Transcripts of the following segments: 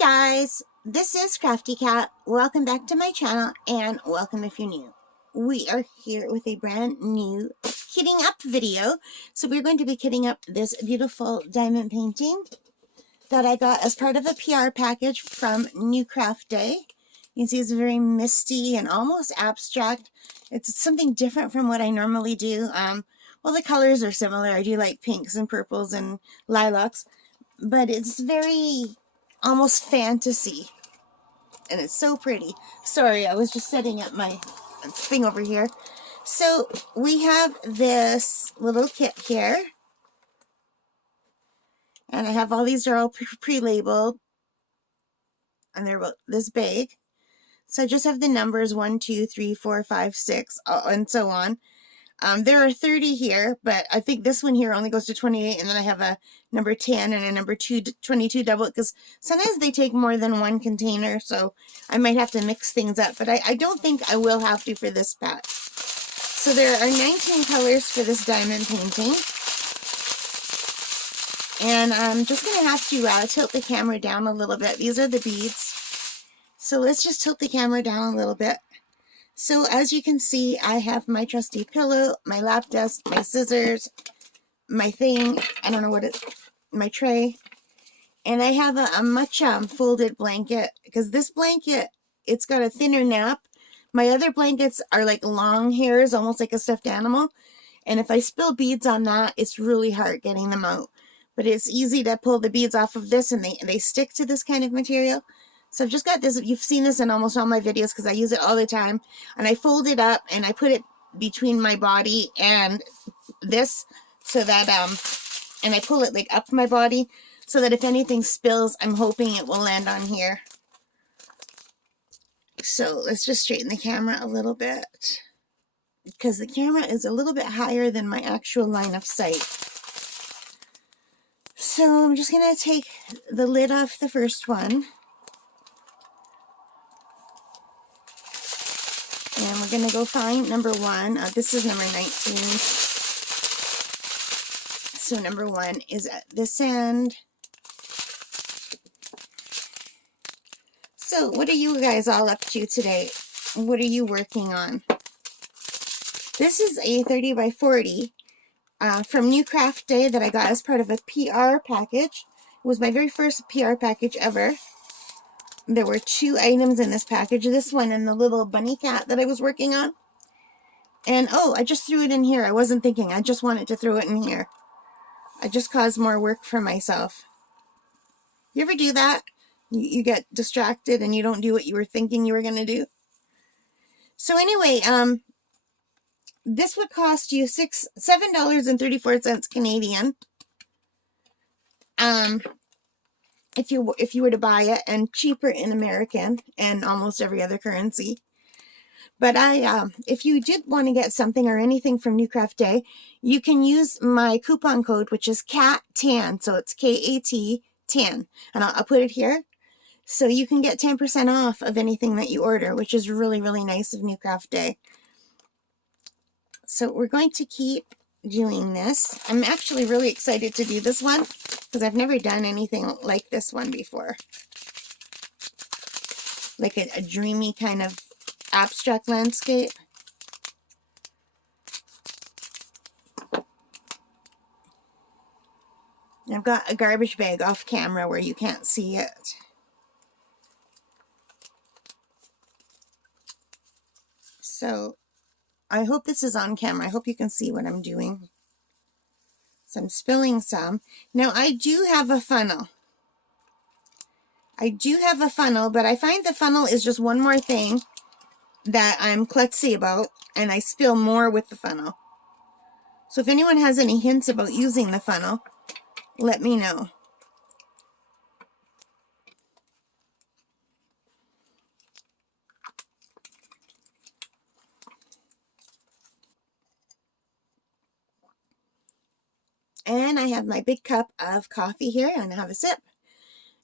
guys, this is Crafty Cat. Welcome back to my channel and welcome if you're new. We are here with a brand new kitting up video. So we're going to be kitting up this beautiful diamond painting that I got as part of a PR package from NewCraftDay. You can see it's very misty and almost abstract. It's something different from what I normally do. Well, the colors are similar. I do like pinks and purples and lilacs, but it's very almost fantasy, and it's so pretty. Sorry, I was just setting up my thing over here. So we have this little kit here, and I have all these are all pre-labeled, and they're about this big. So I just have the numbers 1, 2, 3, 4, 5, 6, and so on. There are 30 here, but I think this one here only goes to 28, and then I have a number 10 and a number 22 double, because sometimes they take more than one container, so I might have to mix things up, but I don't think I will have to for this batch. So there are 19 colors for this diamond painting, and I'm just going to have to tilt the camera down a little bit. These are the beads, so let's just tilt the camera down a little bit. So as you can see, I have my trusty pillow, my lap desk, my scissors, my thing, I don't know what my tray, and I have a much folded blanket, because this blanket, it's got a thinner nap. My other blankets are like long hairs, almost like a stuffed animal, and if I spill beads on that, it's really hard getting them out. But it's easy to pull the beads off of this, and they stick to this kind of material. So I've just got this. You've seen this in almost all my videos because I use it all the time. And I fold it up and I put it between my body and this, so that, and I pull it like up my body so that if anything spills, I'm hoping it will land on here. So let's just straighten the camera a little bit, because the camera is a little bit higher than my actual line of sight. So I'm just going to take the lid off the first one. And we're going to go find number 1. This is number 19. So number 1 is at this end. So what are you guys all up to today? What are you working on? This is a 30 by 40 from NewCraftDay that I got as part of a PR package. It was my very first PR package ever. There were 2 items in this package, this one and the little bunny cat that I was working on. And oh, I just threw it in here. I wasn't thinking. I just wanted to throw it in here. I just caused more work for myself. You ever do that? You get distracted and you don't do what you were thinking you were going to do? So anyway, this would cost you $7.34 Canadian. If you were to buy it, and cheaper in American and almost every other currency. But if you did want to get something or anything from NewCraftDay, you can use my coupon code, which is CAT10, so it's KAT 10, and I'll put it here. So you can get 10% off of anything that you order, which is really, really nice of NewCraftDay. So we're going to keep doing this. I'm actually really excited to do this one, because I've never done anything like this one before. Like a dreamy kind of abstract landscape. I've got a garbage bag off camera where you can't see it. So I hope this is on camera. I hope you can see what I'm doing. So I'm spilling some. Now I do have a funnel. But I find the funnel is just one more thing that I'm klutzy about, and I spill more with the funnel. So if anyone has any hints about using the funnel, let me know. And I have my big cup of coffee here, and I have a sip.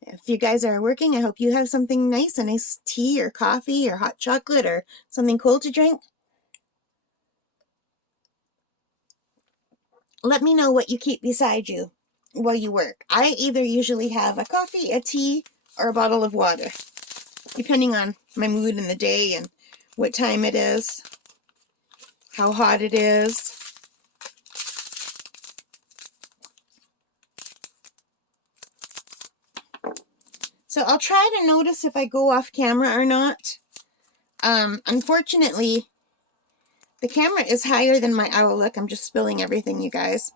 If you guys are working, I hope you have something nice, a nice tea or coffee or hot chocolate or something cold to drink. Let me know what you keep beside you while you work. I either usually have a coffee, a tea, or a bottle of water, depending on my mood in the day and what time it is, how hot it is. So I'll try to notice if I go off camera or not. Unfortunately, the camera is higher than my, oh look, I'm just spilling everything, you guys.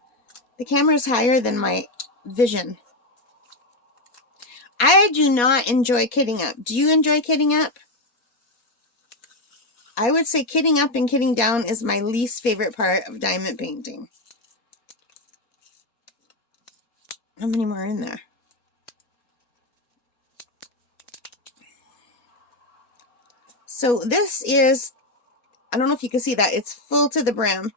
The camera is higher than my vision. I do not enjoy kitting up. Do you enjoy kitting up? I would say kitting up and kitting down is my least favorite part of diamond painting. How many more are in there? So this is, I don't know if you can see that, it's full to the brim.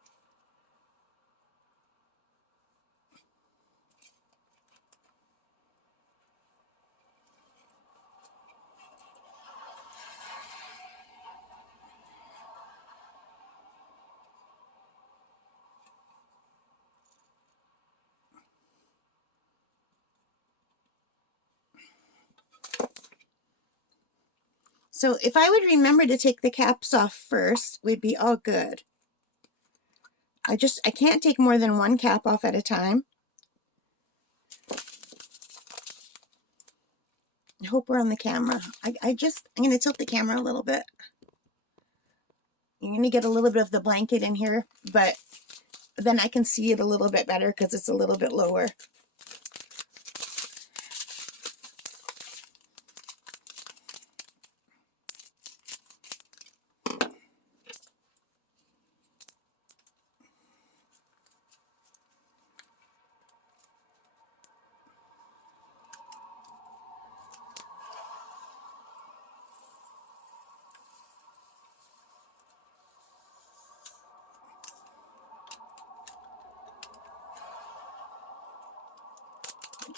So if I would remember to take the caps off first, we'd be all good. I can't take more than one cap off at a time. I hope we're on the camera. I'm going to tilt the camera a little bit. You're going to get a little bit of the blanket in here, but then I can see it a little bit better because it's a little bit lower.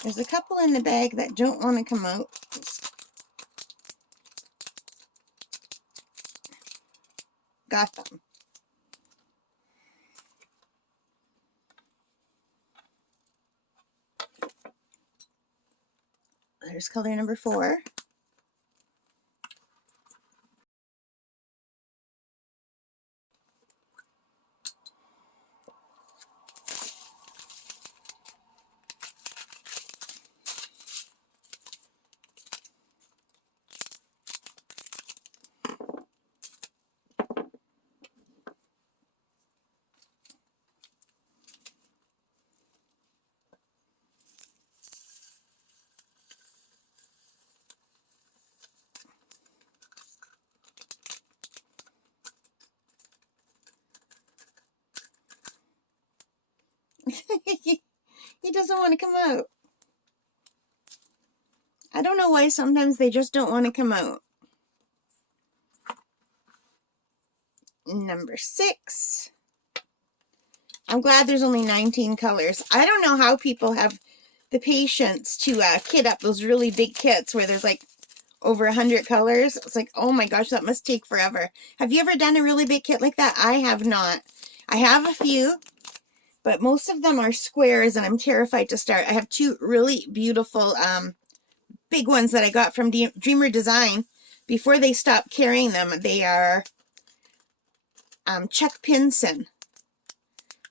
There's a couple in the bag that don't want to come out. Got them. There's color number 4. He doesn't want to come out. I don't know why sometimes they just don't want to come out. Number 6. I'm glad there's only 19 colors. I don't know how people have the patience to kit up those really big kits where there's like over 100 colors. It's like, oh my gosh, that must take forever. Have you ever done a really big kit like that? I have not. I have a few, but most of them are squares and I'm terrified to start. I have 2 really beautiful big ones that I got from Dreamer Design before they stopped carrying them. They are Chuck Pinson.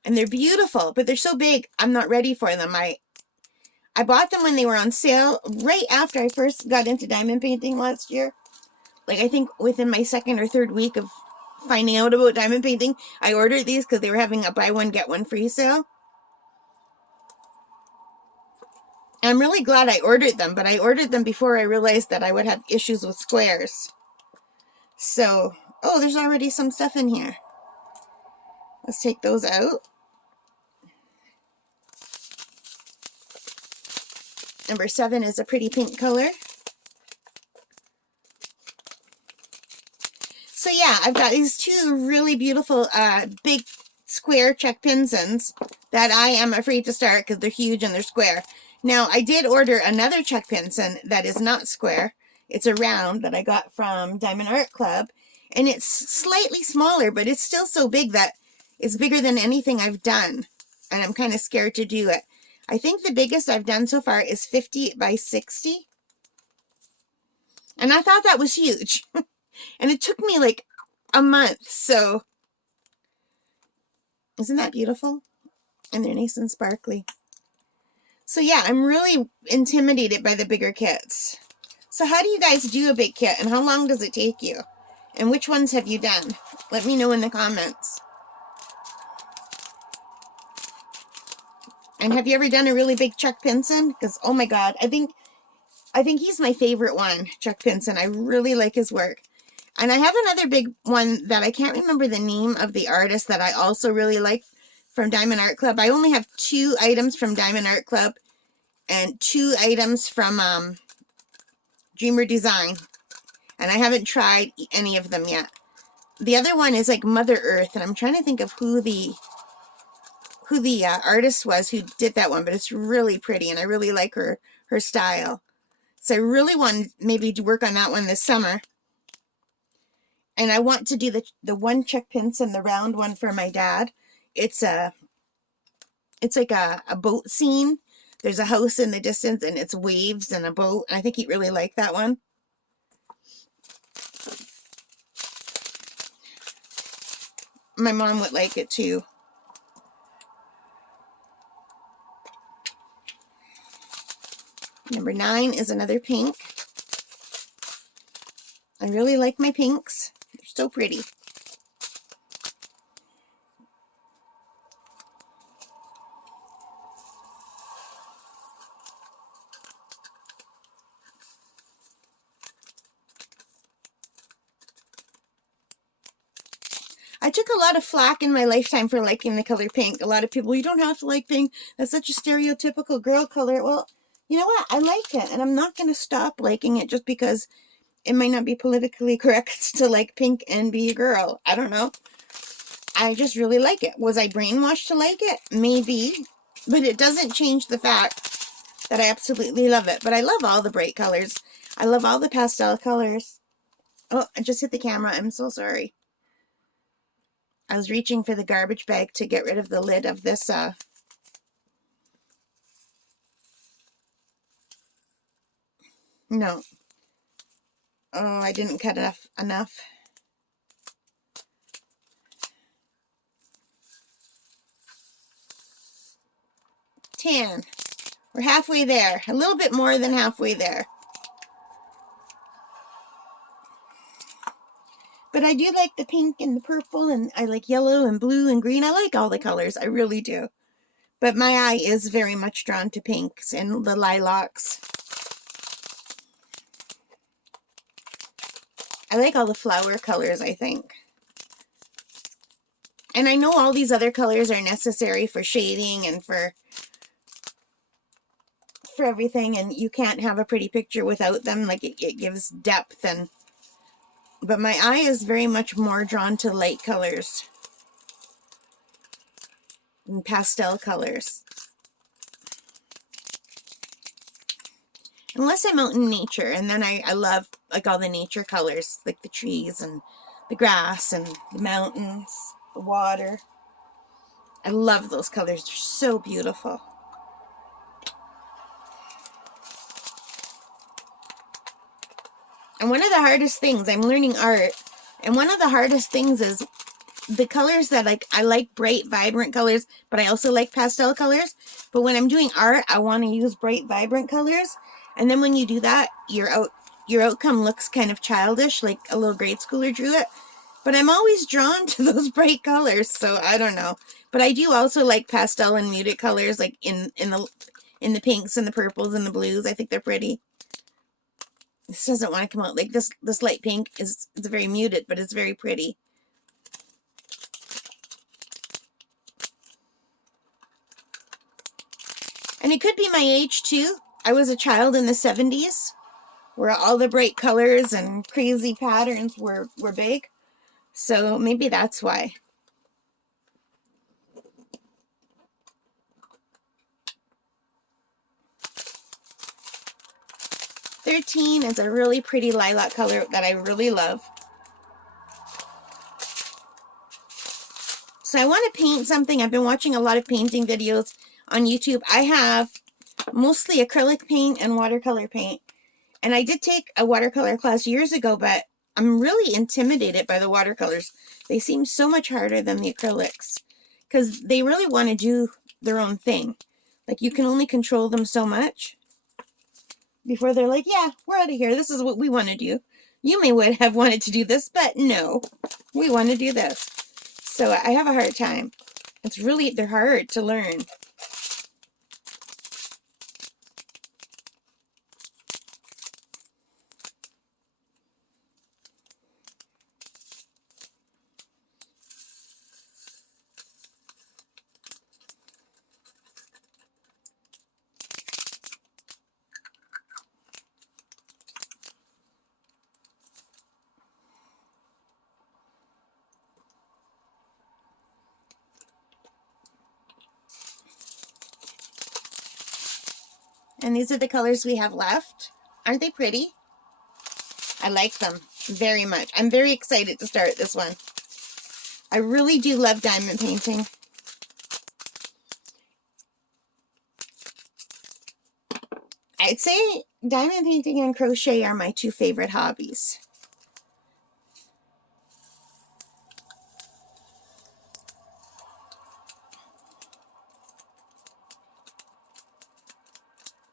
And they're beautiful, but they're so big, I'm not ready for them. I bought them when they were on sale right after I first got into diamond painting last year. Like, I think within my 2nd or 3rd week of finding out about diamond painting, I ordered these because they were having a buy one, get one free sale. I'm really glad I ordered them, but I ordered them before I realized that I would have issues with squares. So, oh, there's already some stuff in here. Let's take those out. Number 7 is a pretty pink color. So yeah, I've got these 2 really beautiful big square Chuck Pinsons that I am afraid to start because they're huge and they're square. Now, I did order another Chuck Pinson that is not square. It's a round that I got from Diamond Art Club. And it's slightly smaller, but it's still so big that it's bigger than anything I've done. And I'm kind of scared to do it. I think the biggest I've done so far is 50 by 60. And I thought that was huge. And it took me like a month, so isn't that beautiful? And they're nice and sparkly. So yeah, I'm really intimidated by the bigger kits. So how do you guys do a big kit, and how long does it take you? And which ones have you done? Let me know in the comments. And have you ever done a really big Chuck Pinson? Because, oh my God, I think he's my favorite one, Chuck Pinson. I really like his work. And I have another big one that I can't remember the name of the artist that I also really like from Diamond Art Club. I only have 2 items from Diamond Art Club and 2 items from Dreamer Design. And I haven't tried any of them yet. The other one is like Mother Earth, and I'm trying to think of who the artist was who did that one, but it's really pretty, and I really like her style. So I really want maybe to work on that one this summer. And I want to do the one Chuck Pinson, the round one for my dad. It's like a boat scene. There's a house in the distance, and it's waves and a boat. And I think he'd really like that one. My mom would like it too. Number 9 is another pink. I really like my pinks. They're so pretty. I took a lot of flack in my lifetime for liking the color pink. A lot of people, you don't have to like pink. That's such a stereotypical girl color. Well, you know what? I like it, and I'm not going to stop liking it just because it might not be politically correct to like pink and be a girl. I don't know. I just really like it. Was I brainwashed to like it? Maybe. But it doesn't change the fact that I absolutely love it. But I love all the bright colors. I love all the pastel colors. Oh, I just hit the camera. I'm so sorry. I was reaching for the garbage bag to get rid of the lid of this. No. Oh, I didn't cut enough. 10. We're halfway there. A little bit more than halfway there. But I do like the pink and the purple, and I like yellow and blue and green. I like all the colors. I really do. But my eye is very much drawn to pinks and the lilacs. I like all the flower colors, I think. And I know all these other colors are necessary for shading and for everything, and you can't have a pretty picture without them. Like, it gives depth, and but my eye is very much more drawn to light colors and pastel colors. Unless I'm out in nature, and then I love like all the nature colors, like the trees and the grass and the mountains, the water. I love those colors. They're so beautiful. And one of the hardest things, I'm learning art, and one of the hardest things is the colors that, like, I like bright, vibrant colors, but I also like pastel colors. But when I'm doing art, I want to use bright, vibrant colors. And then when you do that, your outcome looks kind of childish, like a little grade schooler drew it. But I'm always drawn to those bright colors, so I don't know. But I do also like pastel and muted colors, like in the pinks and the purples and the blues. I think they're pretty. This doesn't want to come out like this. This light pink it's very muted, but it's very pretty. And it could be my age too. I was a child in the 70s, where all the bright colors and crazy patterns were big. So maybe that's why. $13 is a really pretty lilac color that I really love. So I want to paint something. I've been watching a lot of painting videos on YouTube. I have mostly acrylic paint and watercolor paint. And I did take a watercolor class years ago, but I'm really intimidated by the watercolors. They seem so much harder than the acrylics because they really want to do their own thing. Like, you can only control them so much before they're like, yeah, we're out of here. This is what we want to do. You may would have wanted to do this, but no, we want to do this. So I have a hard time. It's really, they're hard to learn. And these are the colors we have left. Aren't they pretty? I like them very much. I'm very excited to start this one. I really do love diamond painting. I'd say diamond painting and crochet are my two favorite hobbies.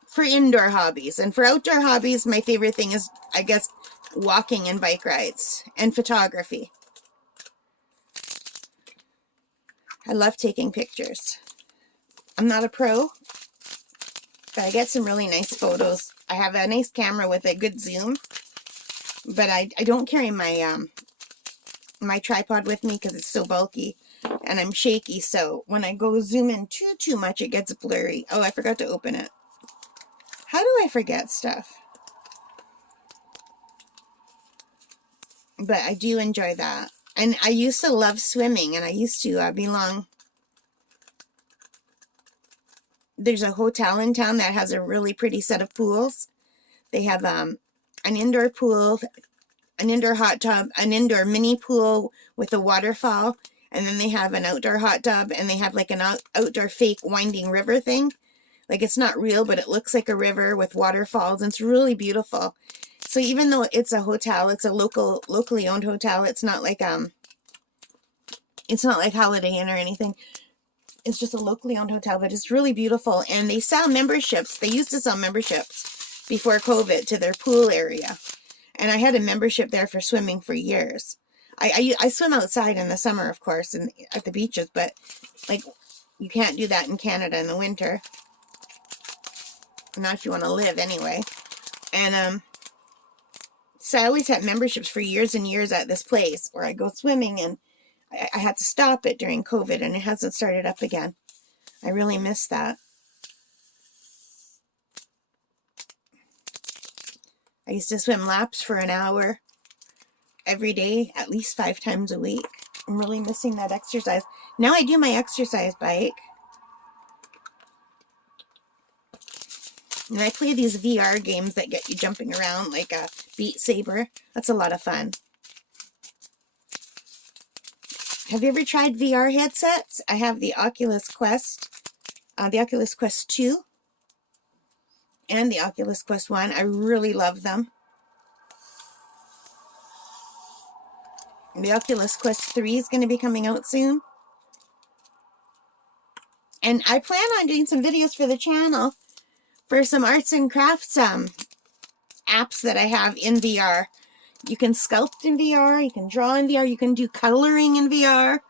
For indoor hobbies. And for outdoor hobbies, my favorite thing is, I guess, walking and bike rides and photography. I love taking pictures. I'm not a pro, but I get some really nice photos. I have a nice camera with a good zoom, but I don't carry my my tripod with me because it's so bulky and I'm shaky, so when I go zoom in too much, it gets blurry. Oh, I forgot to open it. How do I forget stuff? But I do enjoy that. And I used to love swimming, and I used to belong. There's a hotel in town that has a really pretty set of pools. They have an indoor pool, an indoor hot tub, an indoor mini pool with a waterfall, and then they have an outdoor hot tub, and they have like an outdoor fake winding river thing. Like, it's not real, but it looks like a river with waterfalls, and it's really beautiful. So even though it's a hotel, it's a locally owned hotel. It's not like Holiday Inn or anything. It's just a locally owned hotel, but it's really beautiful. And they sell memberships. They used to sell memberships before COVID to their pool area. And I had a membership there for swimming for years. I swim outside in the summer, of course, and at the beaches, but like, you can't do that in Canada in the winter. Not if you want to live anyway. And so I always had memberships for years and years at this place where I go swimming, and I had to stop it during COVID, and it hasn't started up again. I really miss that. I used to swim laps for an hour every day, at least 5 times a week. I'm really missing that exercise. Now I do my exercise bike. And I play these VR games that get you jumping around like a Beat Saber. That's a lot of fun. Have you ever tried VR headsets? I have the Oculus Quest 2, and the Oculus Quest 1. I really love them. And the Oculus Quest 3 is going to be coming out soon. And I plan on doing some videos for the channel for some arts and crafts apps that I have in VR. You can sculpt in VR, you can draw in VR, you can do coloring in VR.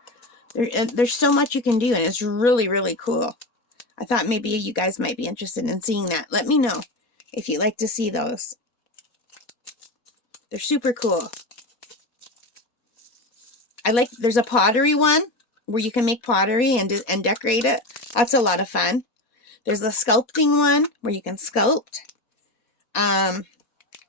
There's so much you can do, and it's really, really cool. I thought maybe you guys might be interested in seeing that. Let me know if you'd like to see those. They're super cool. There's a pottery one where you can make pottery and decorate it. That's a lot of fun. There's the sculpting one where you can sculpt.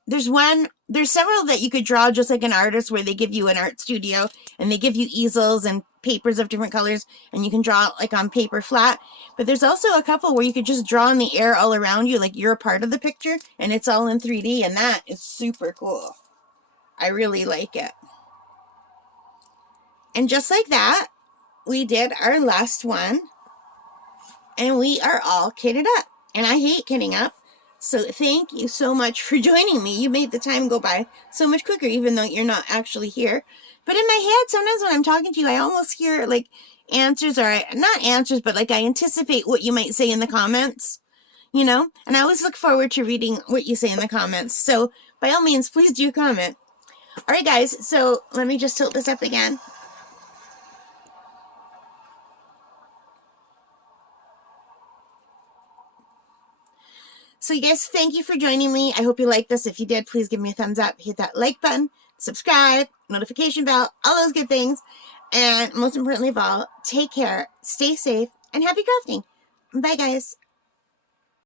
There's several that you could draw just like an artist, where they give you an art studio and they give you easels and papers of different colors, and you can draw like on paper flat. But there's also a couple where you could just draw in the air all around you, like you're a part of the picture, and it's all in 3D, and that is super cool. I really like it. And just like that, we did our last one. And we are all kitted up. And I hate kitting up. So thank you so much for joining me. You made the time go by so much quicker, even though you're not actually here. But in my head, sometimes when I'm talking to you, I almost hear like answers, or not answers, but like I anticipate what you might say in the comments, you know? And I always look forward to reading what you say in the comments. So by all means, please do comment. All right, guys, so let me just tilt this up again. So you guys, thank you for joining me. I hope you liked this. If you did, please give me a thumbs up. Hit that like button, subscribe, notification bell, all those good things. And most importantly of all, take care, stay safe, and happy crafting. Bye, guys.